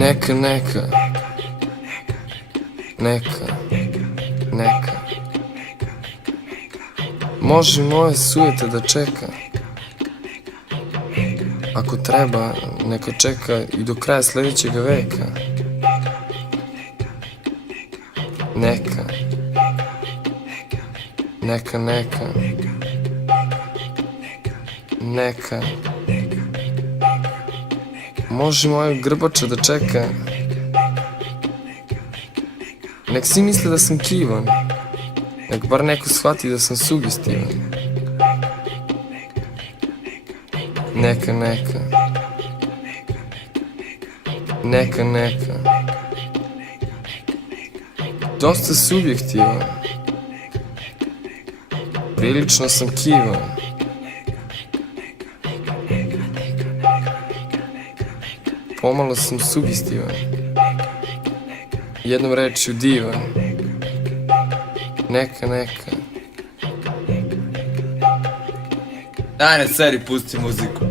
Neka, neka. Neka. Neka. Može moje sujete da čeka. Ako treba, neka čeka i do kraja sledećeg veka. Neka. Neka, neka. Neka. Može moja grbača da čeka. Nek svi misle da sam kivan. Nek bar neko shvati da sam sugestivan. Neka, neka. Neka, neka. Dosta subjektivan. Prilično sam kivan. Pomalo sam sugestivan. Jednom rečju divan. Neka, neka. Daj ne seri, pusti muziku.